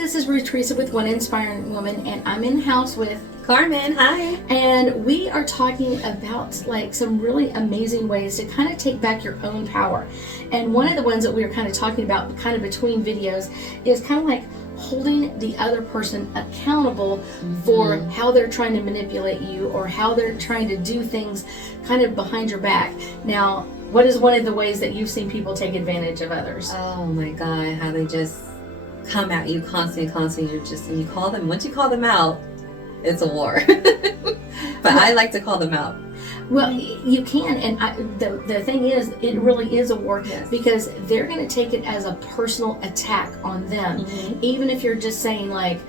this is Ruth Theresa with One Inspiring Woman, and I'm in the house with Carmen. Hi. And we are talking about like some really amazing ways to kind of take back your own power. And one of the ones that we were kind of talking about kind of between videos is kind of like holding the other person accountable for how they're trying to manipulate you or how they're trying to do things kind of behind your back. Now, what is one of the ways that you've seen people take advantage of others? Oh my God, how they just come at you constantly. You call them, once you call them out, it's a war. But I like to call them out. Well, you can, and the thing is, it really is a war, because they're going to take it as a personal attack on them. Even if you're just saying like,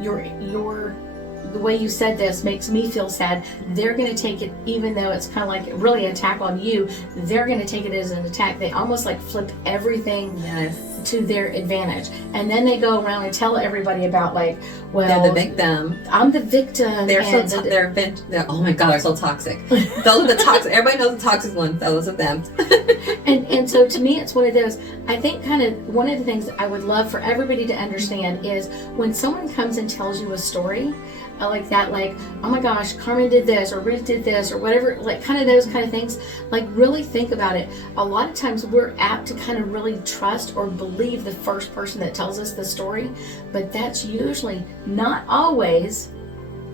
the way you said this makes me feel sad, they're going to take it, even though it's kind of like really an attack on you, they're going to take it as an attack. They almost like flip everything to their advantage. And then they go around and tell everybody about like, well, they're the victim. I'm the victim. They're oh my God, they're so toxic. Those are the toxic. Everybody knows the toxic ones. Those are them. and so to me, it's one of those. I think kind of one of the things I would love for everybody to understand is when someone comes and tells you a story like that, like, oh my gosh, Carmen did this or Ruth did this or whatever, like kind of those kind of things, like really think about it. A lot of times we're apt to kind of really trust or believe the first person that tells us the story, but that's usually not always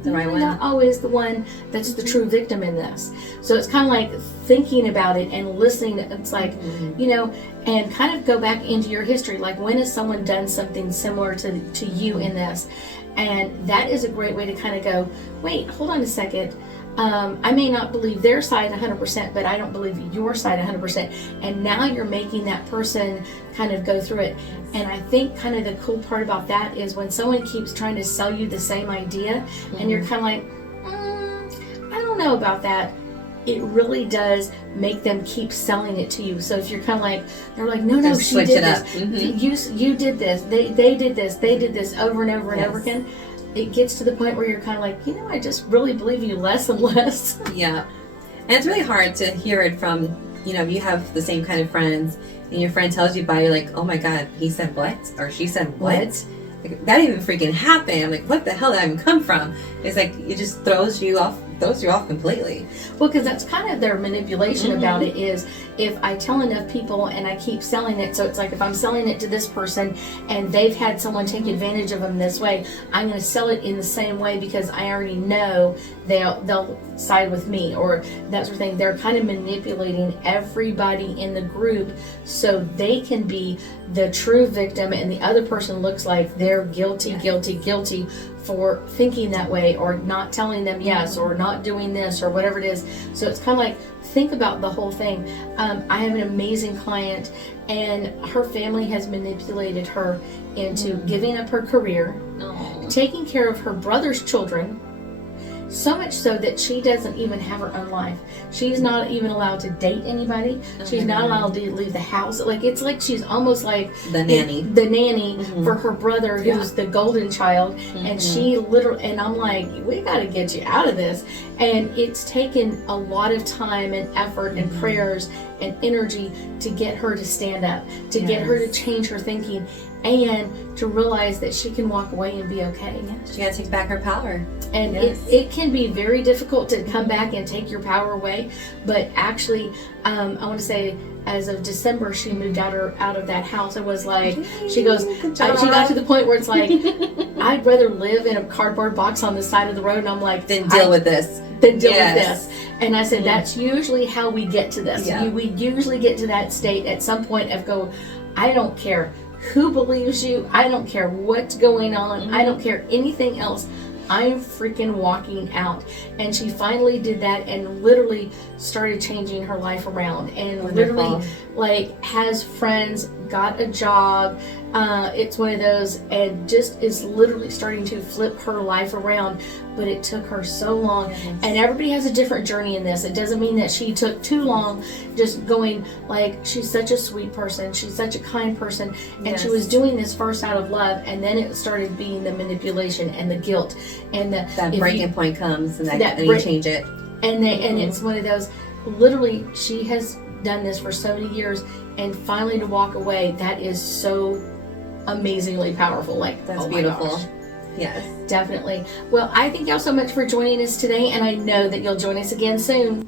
the right one. Not always the one that's the true victim in this. So it's kind of like thinking about it and listening. It's like, you know, and kind of go back into your history. Like, when has someone done something similar to you in this? And that is a great way to kind of go, wait, hold on a second. I may not believe their side 100%, but I don't believe your side 100%. And now you're making that person kind of go through it. And I think kind of the cool part about that is when someone keeps trying to sell you the same idea and you're kind of like, I don't know about that. It really does make them keep selling it to you. So if you're kind of like, they're like, no, just she did this. You did this. They did this over and over and over again. It gets to the point where you're kind of like, you know, I just really believe you less and less. Yeah. And it's really hard to hear it from, you know, you have the same kind of friends and your friend tells you by, you're like, oh my God, he said what? Or she said what? Like, that even freaking happened. I'm like, what the hell did I even come from? It's like, it just throws you off completely. Well, because that's kind of their manipulation about it is, if I tell enough people and I keep selling it, so it's like if I'm selling it to this person and they've had someone take advantage of them this way, I'm going to sell it in the same way because I already know they'll side with me or that sort of thing. They're kind of manipulating everybody in the group so they can be the true victim and the other person looks like they're guilty for thinking that way or not telling them yes or not doing this or whatever it is. So it's kind of like, think about the whole thing. I have an amazing client and her family has manipulated her into giving up her career, taking care of her brother's children, so much so that she doesn't even have her own life. She's not even allowed to date anybody. She's not allowed to leave the house. Like, it's like she's almost like the nanny for her brother who's the golden child. And she literally, and I'm like, we got to get you out of this. And it's taken a lot of time and effort and prayers and energy to get her to stand up, to get her to change her thinking and to realize that she can walk away and be okay. She got to take back her power. And it can be very difficult to come back and take your power away, but actually, I want to say, as of December, she moved out of that house. It was like, she goes, she got to the point where it's like, I'd rather live in a cardboard box on the side of the road, and I'm like, then deal with this. With this. And I said, that's usually how we get to this. We usually get to that state at some point of go, I don't care who believes you, I don't care what's going on, I don't care anything else. I'm freaking walking out. And she finally did that and literally started changing her life around and literally like has friends, got a job. It's one of those, and just is literally starting to flip her life around. But it took her so long. And everybody has a different journey in this. It doesn't mean that she took too long just going like, she's such a sweet person, she's such a kind person, and she was doing this first out of love, and then it started being the manipulation and the guilt and that breaking point comes and then you change it. And it's one of those, literally she has done this for so many years, and finally to walk away, that is so amazingly powerful. Like, That's oh my beautiful. gosh. Yes. Definitely. Well, I thank y'all so much for joining us today, and I know that you'll join us again soon.